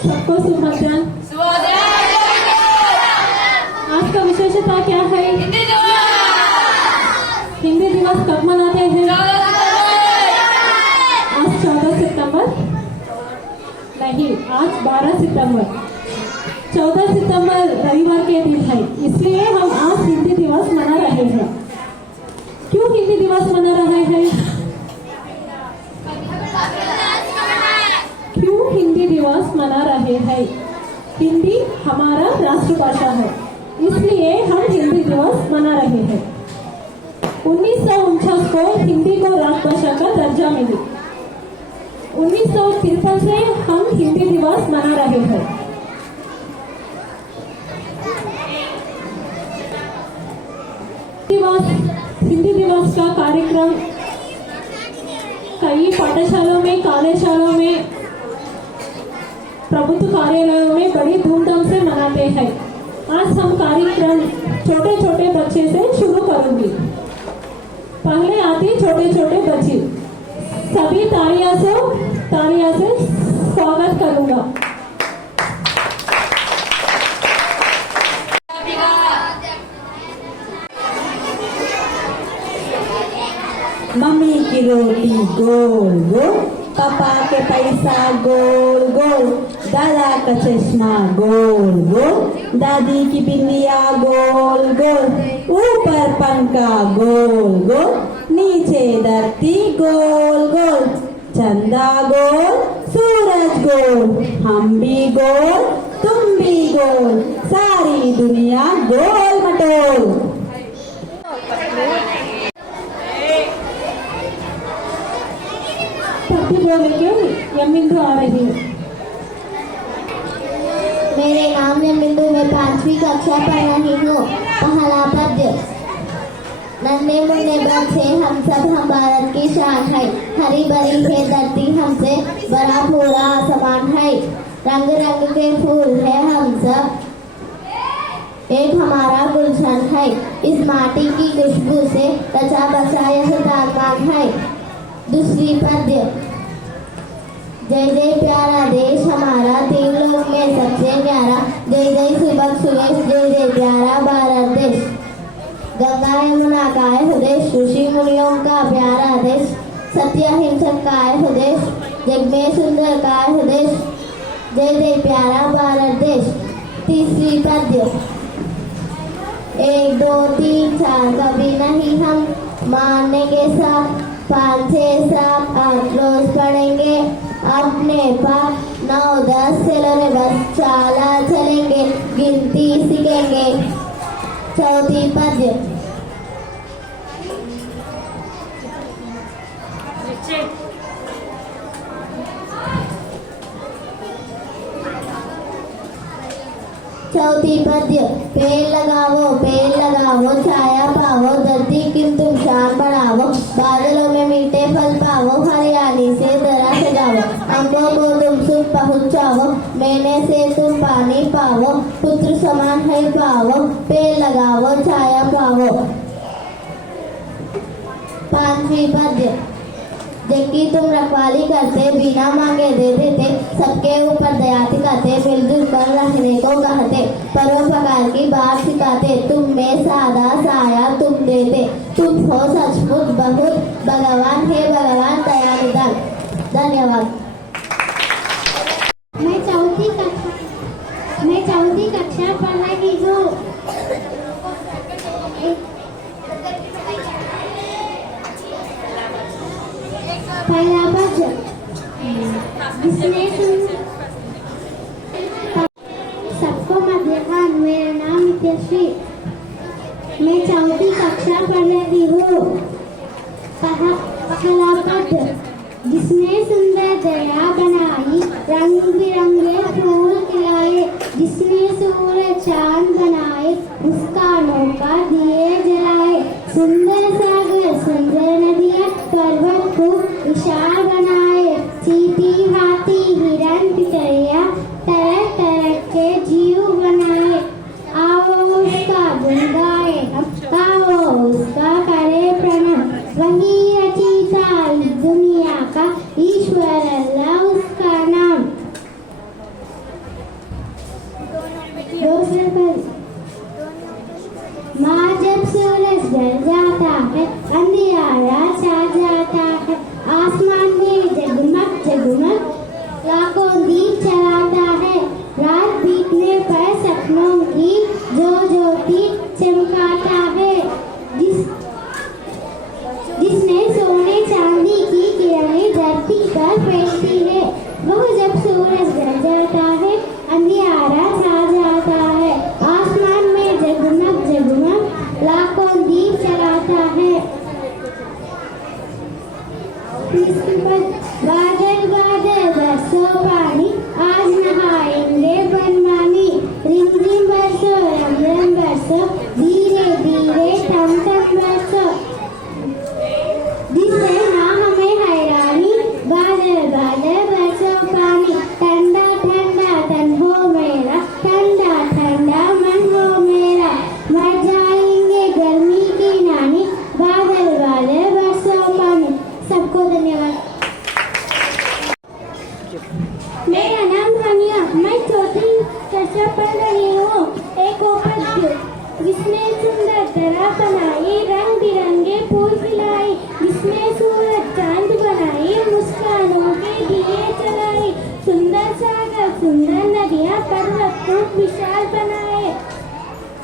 सबको शुभ मध्याह्न। आज का विशेषता क्या है? हिंदी दिवस कब मनाते हैं? आज 14 सितंबर नहीं, आज 12 सितंबर। 14 सितंबर रविवार के दिन है, इसलिए हम आज हिंदी दिवस मना रहे हैं। क्यों हिंदी दिवस मना रहे हैं? क्यों हिंदी दिवस मना रहे हैं? हिंदी हमारा राष्ट्रभाषा है, इसलिए हम हिंदी दिवस मना रहे हैं। 1949 को हिंदी को राष्ट्रभाषा का दर्जा मिली। 1953 से हम हिंदी दिवस मना रहे हैं। हिंदी दिवस का कार्यक्रम कई पाठशालाओं में, कॉलेजों में, प्रभुत्व कार्यालयों में बड़ी धूमधाम से मनाते हैं। आज हम कार्यक्रम छोटे छोटे बच्चे से शुरू करूंगी। पहले आती छोटे छोटे बच्चे, सभी तालियां से स्वागत करूंगा। मम्मी की रोटी गोल गोल, पापा के पैसा गोल गोल, दादा का चश्मा गोल गोल, दादी की बिंदिया गोल गोल, ऊपर पंखा गोल गोल, नीचे धरती गोल गोल, चंदा गोल, सूरज गोल, हम भी गोल, तुम भी गोल, सारी दुनिया गोल मटोल। बोले के यमिंदु आ रही है। मेरे नाम यमिंदु, मैं 5वीं कक्षा पढ़ रही हूँ। पहला पद्य। नन्हे मुन्ने बच्चे हम सब, हम भारत की शान है। हरी भरी है धरती हमसे, बड़ा पूरा आसमान है। रंग रंग के फूल है हम सब, एक हमारा गुलशन है। इस माटी की खुशबू से रचा बसा यह तापमान है। दूसरी पद्य। जय जय प्यारा देश हमारा, तीन लोग में सबसे न्यारा। जय जय सुबह सुरेश, जय जय प्यारा भारत देश। गंगा यमुना का है देश, ऋषि मुनियों का प्यारा देश। सत्य अहिंसक का है देश, जग में सुंदर का है देश। जय जय प्यारा भारत देश। तीसरी पद्य। 1 2 3 4 कभी नहीं हम मानने के साथ, 5 6 7 8 रोज पढ़ेंगे अपने पाप। 9 10 चलो रे बस चाला चलेंगे, गिनती सीखेंगे। चौथी पद्य। चौथी पद्य। पेड़ लगाओ छाया पाओ, धरती की तुम शान बढ़ाओ। बादलों में मीठे फल पाओ, हरियाली से दरा सजाओ। अंगों को तुम सुख पहुँचाओ, मैंने से तुम पानी पाओ। पुत्र समान है पाओ, पेड़ लगाओ छाया पाओ। पांचवी पद्य। जबकि तुम रखवाली करते, बिना मांगे दे देते, सबके ऊपर दया दिखाते, मिलजुल कर रहने को कहते, परोपकार की बात सिखाते, तुम में सादा साया तुम देते। तुम हो सचमुच बहुत भगवान, है भगवान दया निधान। धन्यवाद। मैं चौथी कक्षा पढ़ रही हूँ। पहला पद्य। सबको मध्याह्न। मेरा नाम नित्यश्री, मैं 4वीं कक्षा पढ़ रही हूँ। पहला पद्य। जिसने सुंदर दया बनाई, रंग बिरंगे फूल खिलाए। जिसने सूरज चांद बनाए, उसका नौका दिए जलाए। सुंदर सागर सुंदर नदियाँ, पर्वत को विशाल बनाए। चींटी हाथी हिरण पिटरिया, तरह तरह के जीव बनाए। आओ उसका गुण गाए हम, आओ उसका करे प्रणाम। वही रचयिता इस दुनिया का, ईश्वर अल्लाह मेरा नाम हानिया, मैं चौथी कक्षा पढ़ रही हूँ। एक पद्य। जिसने सुंदर तरह बनाई, रंग बिरंगे फूल खिलाई, जिसने सूरज चांद बनाई, मुस्कानों के दिए जलाई, सुंदर सागर सुंदर नदियाँ पर्वत खूब विशाल बनाए,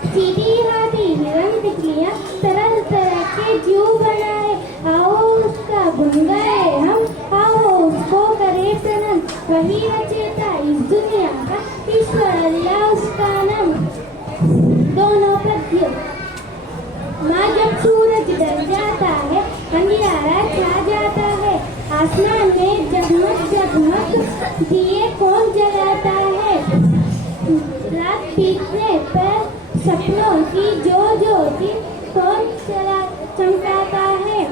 चींटी हाथी हिरण तितलियाँ तरह तरह के जीव बनाए। आओ उसका गुण गाए हम, आओ उसको करे प्रणाम, वही रचेता इस दुनिया का, ईश्वर अल्लाह उसका नाम। दोनों पद्य। माँ जब सूरज ढल जाता है, अंधियारा छा जाता है, आसमान में जगमग जगमग दिए कौन जलाता है, रात बीतने पर सपनों की जो ज्योति कौन चमकाता है,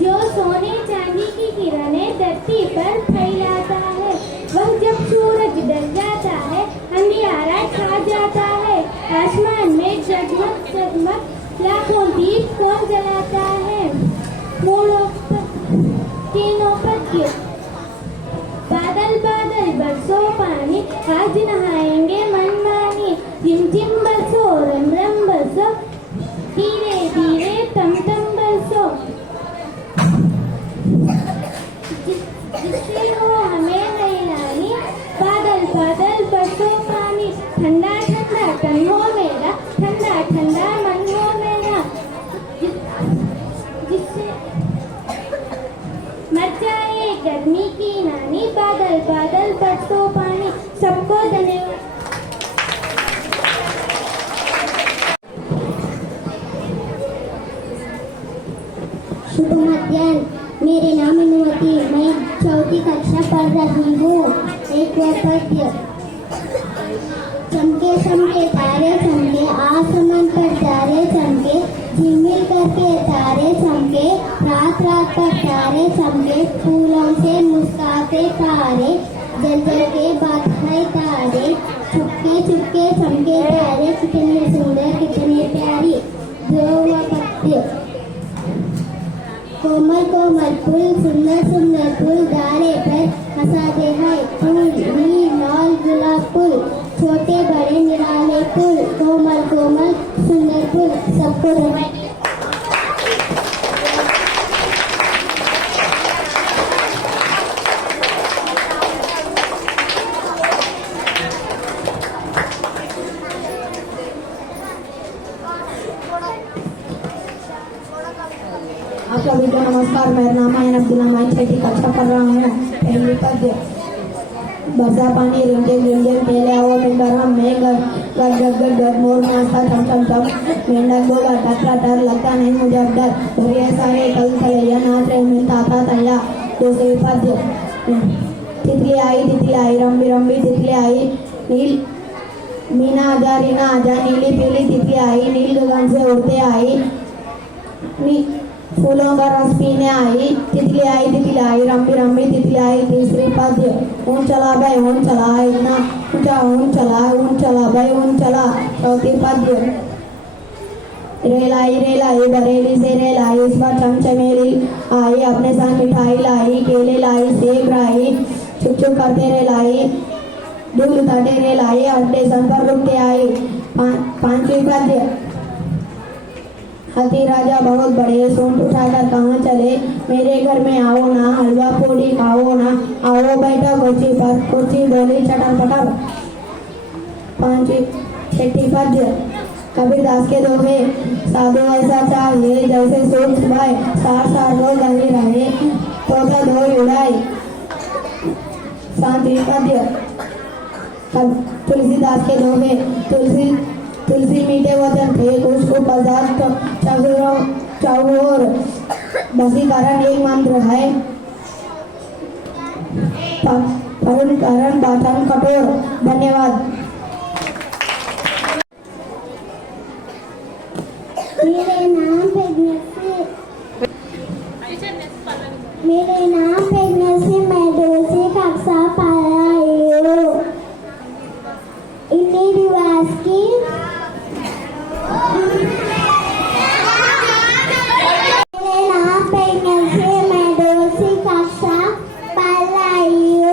जो सोने चांदी की किरणें धरती पर फैलाता है। वह जब सूरज ढल जाता है, अंधियारा छा जाता है, आसमान में जगमग जगमग लाखों दीप कौन जलाता है। तीनों पद्य। बादल बादल बरसो पानी, आज नहाएंगे मनमानी, झिमझिम बरसो रम रम बरसो, धीरे धीरे तम तम बरसो, जिससे हो हमें नैलानी। बादल बादल बरसो पानी, ठंडा ठंडा तन हो मेरा, ठंडा ठंडा मन हो मेरा, जिससे मर जाए गर्मी की नानी। बादल बादल बरसो पानी। सबको धन्यवाद। शुभ मध्याह्न। मेरे नाम इनुमति, मैं चौथी कक्षा पढ़ रही हूँ। एक पद्य। चमके चमके तारे चमके, आसमान पर तारे चमके, झिलमिल करके तारे चमके, रात रात पर तारे चमके, फूलों से मुस्काते तारे, जल जल के बात है तारे, चुपके चुपके चमके तारे, कितने सुंदर कितने प्यारी। दो पद्य। कोमल कोमल फूल सुंदर सुंदर फूल, डाले पर हंसाते हैं फूल, नील लाल गुलाब फूल, छोटे बड़े निराले फूल, कोमल कोमल सुंदर फूल। सबको धन्यवाद। आप सभी को नमस्कार। मेरा नाम है अब्दुल्ला, मैं छठी कक्षा पढ़ रहा हूँ। पहली पद्य। बरसा पानी रिमझिम रिमझिम, खेले आओ में गरम में गद गद गद गद, मोर नाचता चम चम चम, मेंढक बोला टकरा डर, लगता नहीं मुझे अब डर, भरिया सारे कल खलैया, नाच रहे में ताता तैया। दूसरी पद्य। तितली आई रंबी रंबी तितली आई, नील मीना आजा रीना आजा, नीली पीली तितली आई, नील गगन से उड़ते आई, फूलों का रस पीने आई, तितली आई रंबी रंबी तितली आई। तीसरी पद्य। ऊन चला भाई ऊन चला, इतना ऊंचा ऊन चला भाई ऊन चला। चौथी पद्य। रेल आई बरेली से रेल आई, इस बार चमचमेली आई, अपने साथ मिठाई लाई, केले लाई सेब लाई, छुप छुप करते रेल आई, दूध उतारते रेल आई, स्टेशन पर रुक के आई। पांचवी पद्य। हाथी राजा बहुत बड़े, सूंड उठाकर कहाँ चले, मेरे घर में आओ ना, हलवा पूड़ी खाओ ना, आओ बैठो कुर्सी पर, कुर्सी बोली चटर पटर। छठी पद्य। कबीरदास के दोहे। साधु ऐसा चाहिए जैसे सूरज सुबह, सार सार रोज रहे रहे, तोता धोई उड़ाई। सातवीं पद्य। तुलसीदास के दोहे। तुलसी मीठे वचन थे, उसको पदार्थ चौर, वशीकरण एक मंत्र है, करण बाचन कठोर। धन्यवाद। मेरे नाम प्रेगनेंसी, मैं दूसरी कक्षा पढ़ रही हूँ। इन्हीं रिवाज की मेरे नाम प्रेगनेंसी, मैं दूसरी कक्षा पढ़ रही हूँ।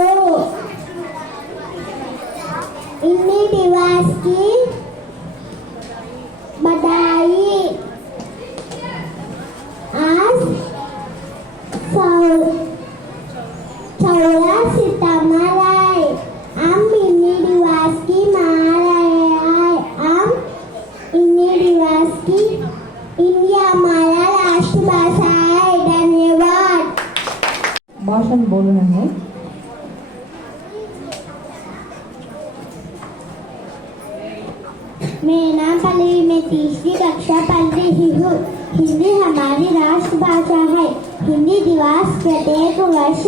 मेरा नाम पल्लवी, मैं तीसरी कक्षा पढ़ रही हूँ। हिंदी हमारी राष्ट्रभाषा है। हिंदी दिवस प्रत्येक वर्ष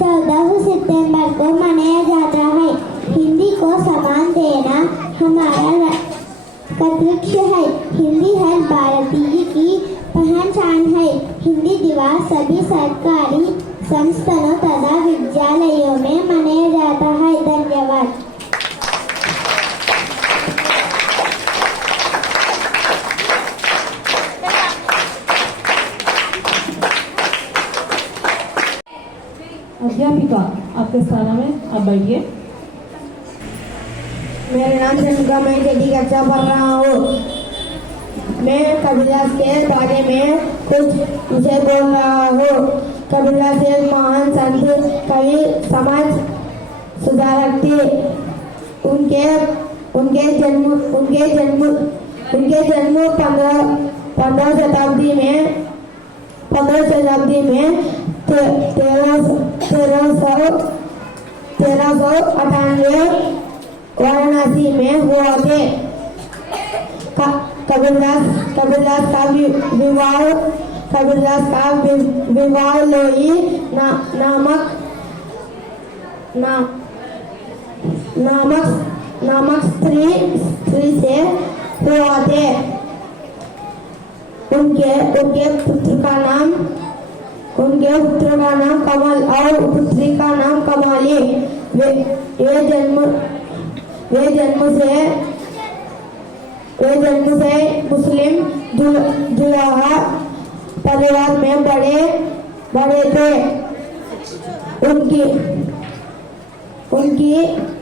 14 सितंबर को मनाया जाता है। हिंदी को सम्मान देना हमारा कर्तव्य है। हिंदी हर भारतीय की पहचान है। हिंदी दिवस सभी सरकारी संस्थानों तथा विद्यालयों में मनाया जाता है। धन्यवाद। अध्यापिका आपके स्थान में आप बैठिए। मेरा नाम रेणुका, मैं छठी कक्षा पढ़ रहा हूँ। मैं कबीरदास के बारे में कुछ विषय बोल रहा हूँ। कबीरदास एक महान संत, कवि, समाज सुधारक थे। उनके जन्म 15 शताब्दी में 1398 वाराणसी में हुआ थे। कबीरदास का विवाह लोई नामक स्त्री से हुआ थे। उनके पुत्र का नाम कमल और पुत्री का नाम कमाली। वे जन्म से मुस्लिम जुलाहा परिवार में बड़े थे।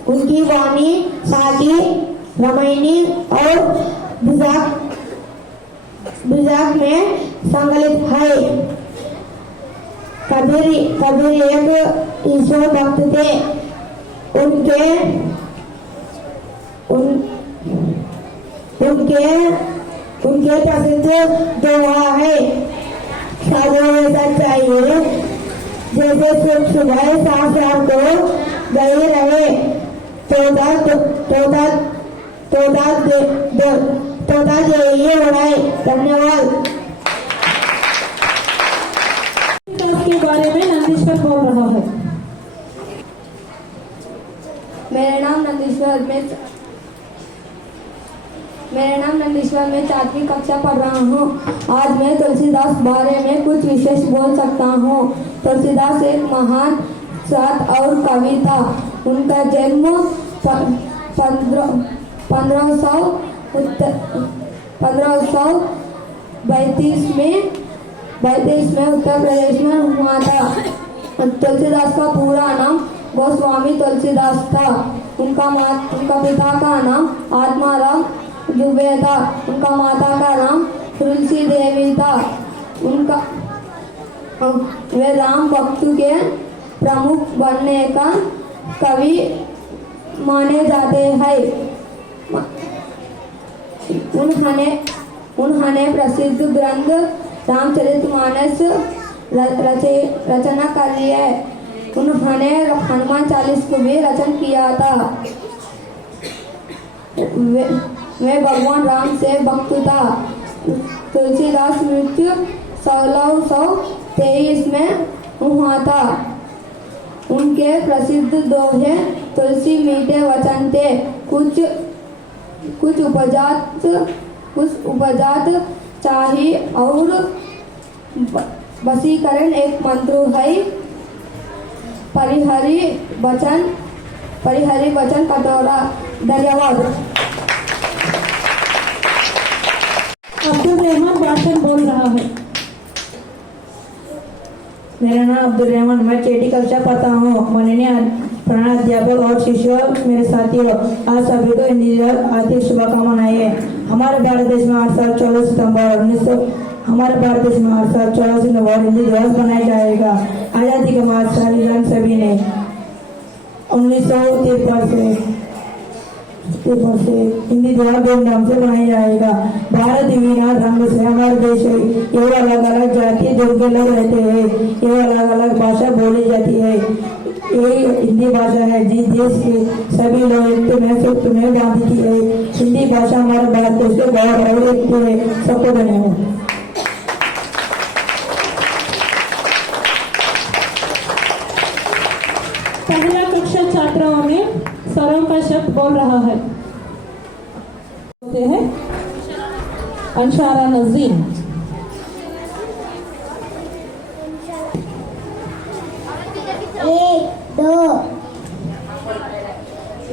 उनकी वाणी सादी, रामायणी और बिजाक में संकलित है। कबीर एक ईश्वर भक्त थे। उनके प्रसिद्ध दोहा है, साधु ऐसा चाहिए जैसे सुबह साफ को गई रहे तोता दे उड़ाए। धन्यवाद। के बारे में नंदीश्वर बोल रहा है। मेरा नाम नंदीश्वर, मैं 4वीं कक्षा पढ़ रहा हूँ। आज मैं तुलसीदास बारे में कुछ विशेष बोल सकता हूँ। तुलसीदास एक महान संत और कवि था। उनका जन्म 1532 में उत्तर प्रदेश में हुआ था। तुलसीदास का पूरा नाम गोस्वामी तुलसीदास था। उनका पिता का नाम आत्माराम दुबे था। उनका माता का नाम तुलसी देवी था। वे राम भक्त के प्रमुख बनने का कवि माने जाते हैं। उन्होंने प्रसिद्ध ग्रंथ रामचरितमानस रचना कर ली है। उन्होंने हनुमान चालीस को भी रचना किया था। वे भगवान राम से भक्त था। तुलसीदास मृत्यु 1623 में हुआ था। उनके प्रसिद्ध दोहे तुलसी मीठे वचन थे। कुछ उपजात चाही और वशीकरण एक मंत्र है। परिहरी वचन कटोरा। धन्यवाद। अब्दुल रहमान भाषण बोल रहा है। मेरा नाम अब्दुल रहमान, मैं छठी कक्षा पढ़ता हूँ। माननीय प्रधानाध्यापक और शिष्यों, मेरे साथियों, आज सभी को हिंदी दिवस हार्दिक शुभकामनाएं हैं। हमारे भारत देश में हर साल 14 सितंबर हिंदी दिवस मनाया जाएगा। आजादी के बाद सभी ने 1953 से हिंदी दिवस धूमधाम से मनाया जाएगा। भारत विविध रंग से हमारा देश है। ये अलग अलग जाति धर्म के लोग रहते हैं। ये अलग अलग भाषा बोली जाती है। ये हिंदी भाषा है जी। देश के सभी लोग एक तुम्हें गांधी की है। हिंदी भाषा हमारे भारत देश के गौरव है, एक है, सबको धन्यवाद। पहला कक्षा छात्राओं में स्वरों का शब्द बोल रहा है। होते हैं अंशारा नज़ीम। एक दो।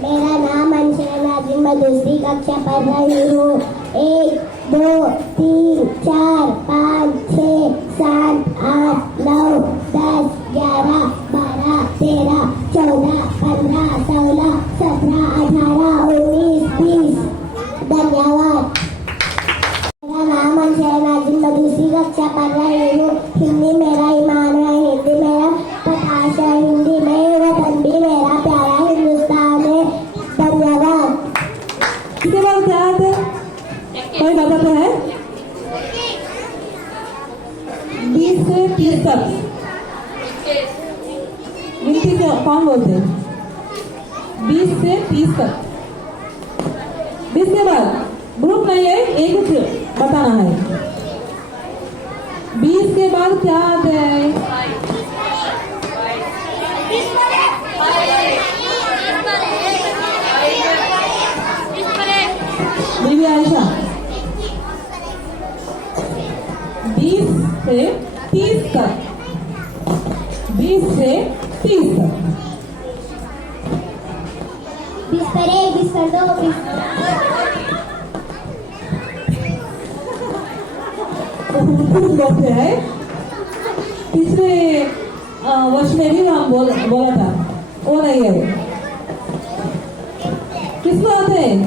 मेरा नाम अंशरा नाज़िम, मैं दूसरी कक्षा पढ़ रही हूँ। 1 2 3 4 5 6 7 8 9 10 11 12 13 14 15 16 17 18 19 20। धन्यवाद। मेरा नाम अंशरा नाज़िम, मैं दूसरी कक्षा पढ़ रही हूँ। हिंदी मेरा ईमान है, हिंदी मेरा प्रकाश है, हिंदी में वतन भी मेरा प्यारा हिंदुस्तान है। धन्यवाद। इसके बाद क्या आता है, कोई बताता है? 20 से 30 तक गिनती कौन बोलते हैं? 20 से 30 तक। 20 के बाद ग्रुप नहीं है, एक कुछ बताना है। 20 के बाद क्या आता है? बीबी आयशा। 20 से 30 तक। 20 से 30 तक। बिस्तर 1 बिस्तर 2 कुछ लोग है पिछले वर्ष में भी हम बोला था, वो नहीं है। किसको आते हैं?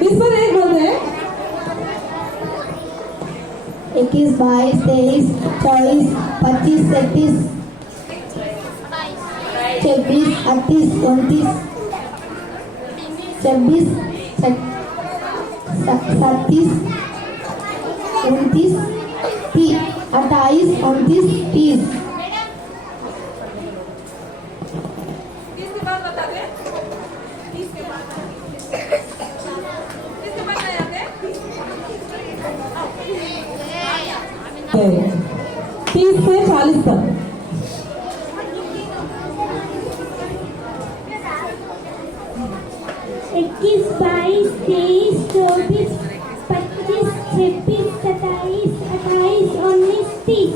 20 पर 1 बोलते हैं। 21 22 23 24 25 26 26 28 29 26 27 29 30 28 29 30। तीस से 40 तक। 21 22 23 24 25 26 27 28 19 30।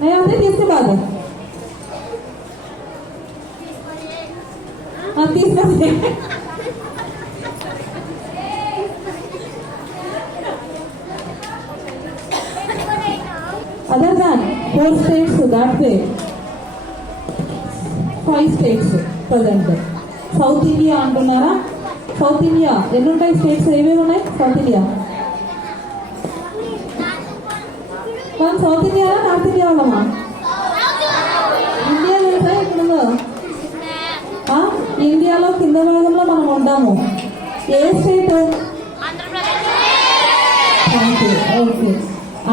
नहीं आते 30 के बाद? हाँ 30 में other than 4 states that way, 5 states present. South India అంటున్నారా? సౌత్ ఇండియా ఎన్ని ఉంటాయి స్టేట్స్? ఏమేమి ఉన్నాయి సౌత్ ఇండియా? మనం south India north India వాళ్ళమా? India తెలుసా ఎక్కడుందో? ఇండియాలో కింద భాగంలో మనం ఉంటాము. ఏ స్టేట్? ఓకే,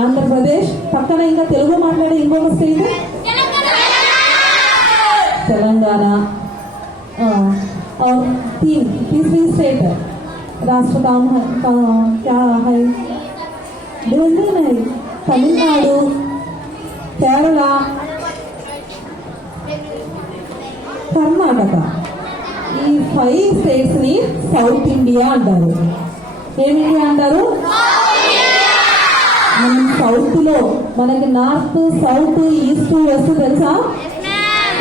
ఆంధ్రప్రదేశ్. పక్కన ఇంకా తెలుగు మాట్లాడే ఇంకొక స్టేట్ తెలంగాణ. और तीसरी स्टेट राष्ट्र क्या है? दिल्ली नहीं, तमिलनाडु, केरला, కర్ణాటక. ఈ 5 స్టేట్స్ ని సౌత్ ఇండియా అంటారు. ఏమి ఇండియా అంటారు? మనం సౌత్ లో మనకి నార్త్ సౌత్ ఈస్ట్ వెస్ట్ తెలుసా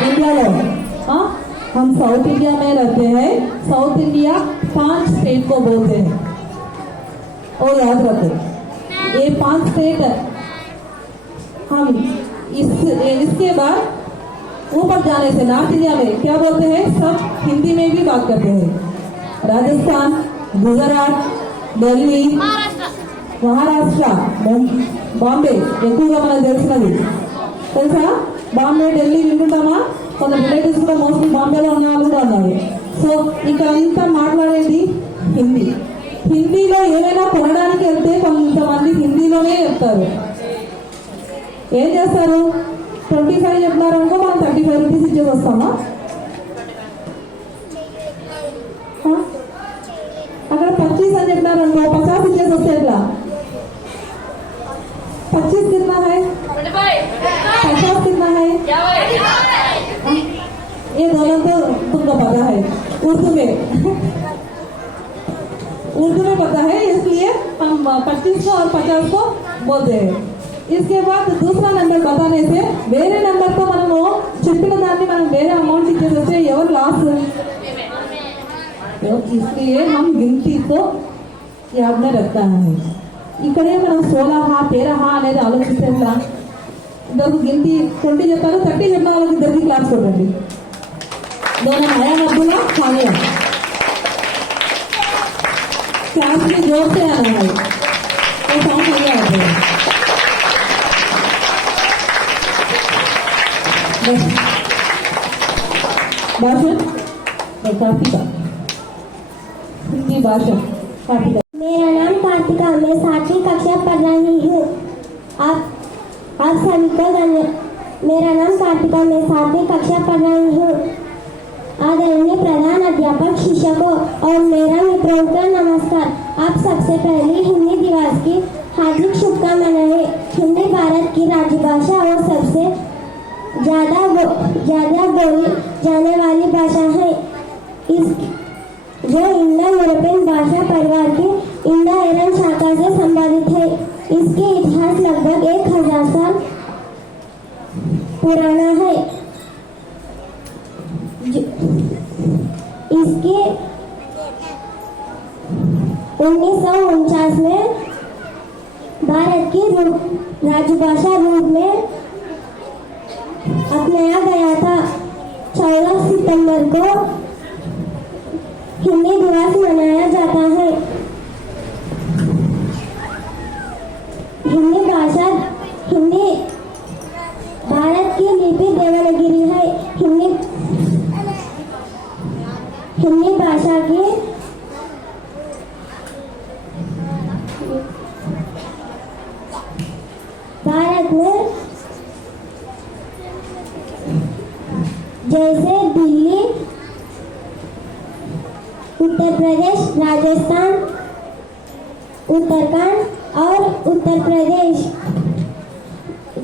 ఇండియాలో? हम साउथ इंडिया में रहते हैं. साउथ इंडिया 5 स्टेट को बोलते हैं, और याद रखो ये 5 स्टेट हम इसके बाद ऊपर जाने से नॉर्थ इंडिया में क्या बोलते हैं? सब हिंदी में भी बात करते हैं. राजस्थान, गुजरात, दिल्ली, महाराष्ट्र, బాంబే ఎక్కువగా మనకు తెలిసినది తెలుసా? బాంబే, ఢిల్లీ వింటుంటామా? కొంత రిలేటివ్స్ కూడా మోస్ట్లీ బాంబేలో ఉన్న వాళ్ళు కూడా ఉన్నారు. సో ఇక్కడంతా మాట్లాడేది హిందీ. హిందీలో ఏమైనా కొనడానికి వెళ్తే కొంతమంది హిందీలోనే చెప్తారు. ఏం చేస్తారు 25 చెప్పినారు అనుకో మనం 35 రూపీస్ ఇచ్చేసి వస్తామా अगर 25 అని చెప్పినారు అనుకో 50 ఇచ్చేసి వస్తే ఎట్లా 25 कितना है 50 कितना है ये दोनों तो तुमको पता है उर्दू में पता है इसलिए हम 25 को और 50 को बोलते हैं इसके बाद दूसरा नंबर बताने से వేరే नंबर तो మనము చెప్పిన దాన్ని మనం వేరే అమౌంట్ ఇచ్చేస్తే ఎవరు లాస్ इसलिए हम गिनती को याद में रखता है इकड़े మనం 16 13 అనేది ఆలోచిస్తే इधर गिनती 20 చెప్పారు 30 చెప్పిన వాళ్ళకి ఇద్దరికి క్లాస్ కొట్టండి दोनों आया अब्दुल्ला खानिया क्लास में जोर से आना है वो साउंड नहीं आते हैं भाषण काफी का हिंदी भाषण काफी का मेरा नाम कार्तिका मैं 7वीं कक्षा पढ़ रही हूँ आप सभी को मेरा नाम कार्तिका मैं 7वीं कक्षा पढ़ रही हूँ आदरणीय प्रधान अध्यापक शिक्षकों और मेरा मित्रों का नमस्कार आप सबसे पहले हिंदी दिवस की हार्दिक शुभकामनाएं हिंदी भारत की राजभाषा और सबसे ज्यादा बोली जाने वाली भाषा है इस जो इंडो यूरोपियन भाषा परिवार की इंडो एरन शाखा से संबंधित है इसके इतिहास लगभग 1000 साल पुराना है इसके 1949 में भारत की राजभाषा रूप में अपनाया गया था 14 सितंबर को हिंदी दिवस मनाया जाता है हिंदी भारत की लिपि देवनागरी है हिंदी भाषा की भारत में जैसे दिल्ली उत्तर प्रदेश राजस्थान उत्तराखंड और उत्तर प्रदेश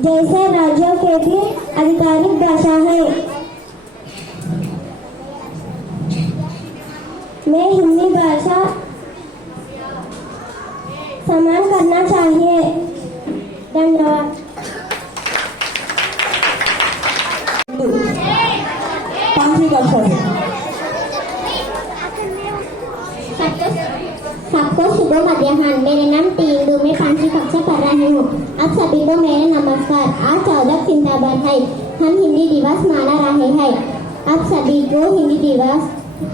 जैसे राज्यों के भी आधिकारिक भाषा है में हिंदी भाषा सम्मान करना चाहिए धन्यवाद 5वीं कक्षा से सबको शुभ मध्याह्न मेरे नाम टींडू मैं 5वीं कक्षा पढ़ रही हूँ आप सभी को मेरे नमस्कार आज 14 सितंबर है हम हिंदी दिवस मना रहे हैं आप सभी को हिंदी दिवस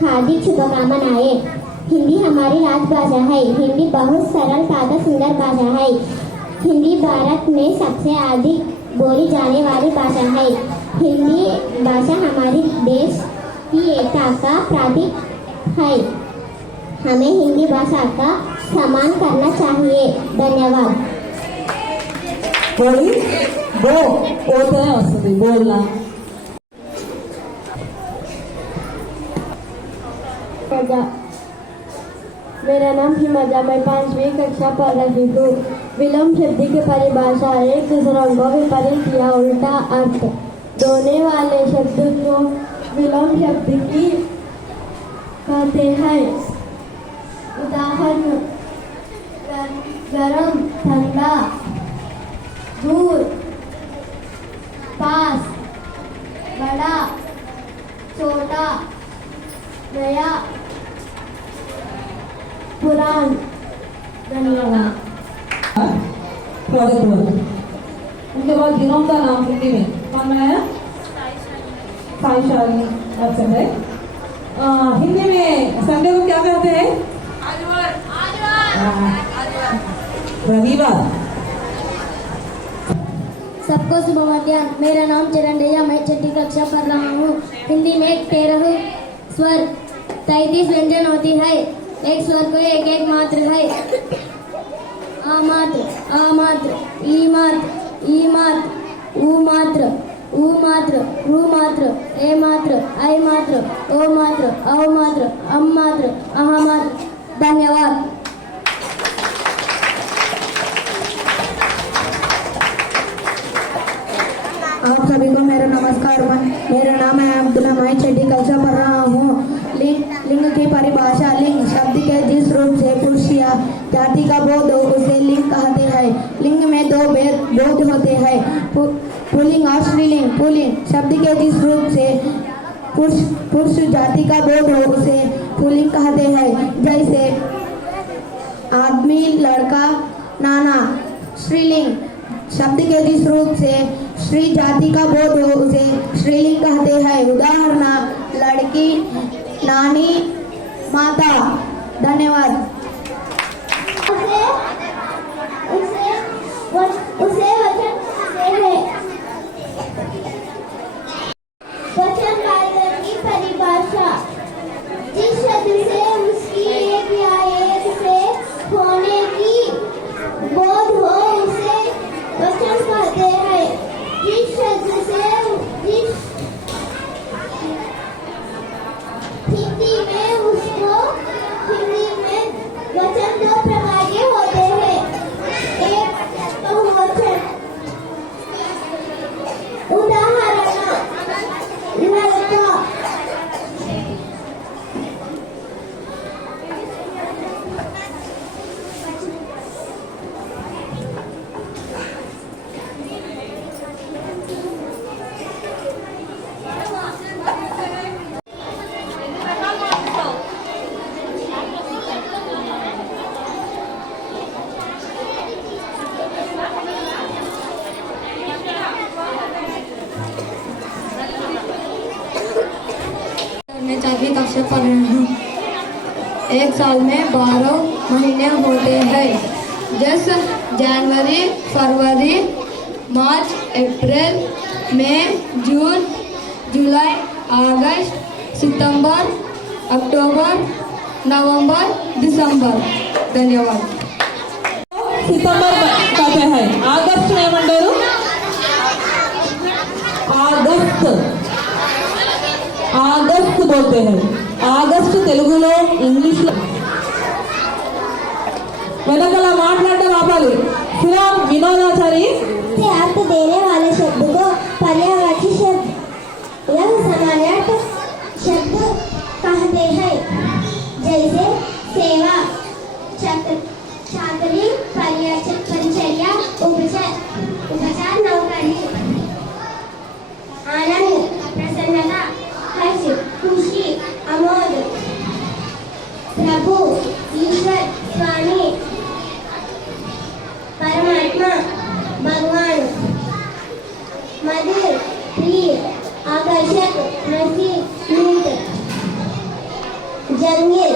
हार्दिक शुभकामनाएं हिंदी हमारी राजभाषा है हिंदी बहुत सरल तथा सुंदर भाषा है हिंदी भारत में सबसे अधिक बोली जाने वाली भाषा है हिंदी भाषा हमारे देश की एकता का प्रतीक है हमें हिंदी भाषा का सम्मान करना चाहिए धन्यवाद बोली बो बोलते हैं वस्तु बोलना मेरा नाम हिमाजा मैं 5वीं कक्षा पढ़ रही हूँ विलोम शब्द की परिभाषा एक दूसरों को विपरीत या उल्टा अर्थ दोने वाले शब्द को विलोम शब्द की कहते हैं उदाहरण गरम ठंडा दूर पास बड़ा छोटा नया पुरान धन्यवाद उनके बाद दिनों का नाम हिंदी में कौन बनाया साई ऑप्शन है हिंदी में संडे को क्या कहते हैं रविवार सबको शुभ मध्याह्न मेरा नाम चरण रैया मैं 6ठी कक्षा पढ़ रहा हूँ हिंदी में 13 स्वर 33 व्यंजन होती है एक स्वर को एक मात्र है आ मात्र ई मात्र मात्र, उ मात्र, रू मात्र, ए मात्र, ऐ मात्र, ओ मात्र, औ मात्र, अम मात्र, अह मात्र। धन्यवाद। आप सभी को मेरा नमस्कार। मेरा नाम है अब्दुल्ला। मैं छठी कक्षा पढ़ रहा हूँ। लिंग की परिभाषा। लिंग शब्द के जिस रूप से पुरुष या जाति का बोध हो उसे लिंग कहते हैं। लिंग में दो बोध होते हैं, पुल्लिंग और स्त्रीलिंग। पुल्लिंग शब्द के जिस रूप से पुरुष जाति का बोध हो उसे पुल्लिंग कहते हैं, जैसे आदमी, लड़का, नाना। स्त्रीलिंग शब्द के जिस रूप से स्त्री जाति का बोध हो उसे स्त्रीलिंग कहते हैं, उदाहरण लड़की, नानी, माता। धन्यवाद। उसे वचन कहते हैं। वचन वाचक की परिभाषा। जिस शब्द से उसकी एक या एक से होने की बोध हो उसे वचन कहते हैं। जिस शब्द से हिंदी में वचन दो प्रकार के होते हैं। एक बहुवचन। उदाहरण लड़का। मैं 4वीं कक्षा पढ़ रही हूँ। एक साल में 12 महीने होते हैं, जैसे जनवरी, फरवरी, मार्च, अप्रैल, मई, जून, जुलाई, अगस्त, सितंबर, अक्टूबर, नवंबर, दिसंबर। धन्यवाद। सितंबर कहते हैं। ఆగస్ట్ ఏమంటారు? ఆగస్ట్ बोलते हैं। ఆగస్ట్ తెలుగులో, ఇంగ్లీష్లో వెనకల మాట్లాడడం ఆపాలి। फिलहाल विनोदाचारी से अर्थ देने वाले शब्द को पर्यायवाची शब्द या समानार्थक शब्द कहते हैं, जैसे सेवा, छात्री, परिचर्या, उपचार, नौकरी। आनंद, प्रसन्नता, हर्ष, खुशी, आमोद। प्रभु, ईश्वर, स्वामी, परमात्मा, भगवान। मधुर, प्रिय, आकर्षक, रसिक, मीठ। जंगल,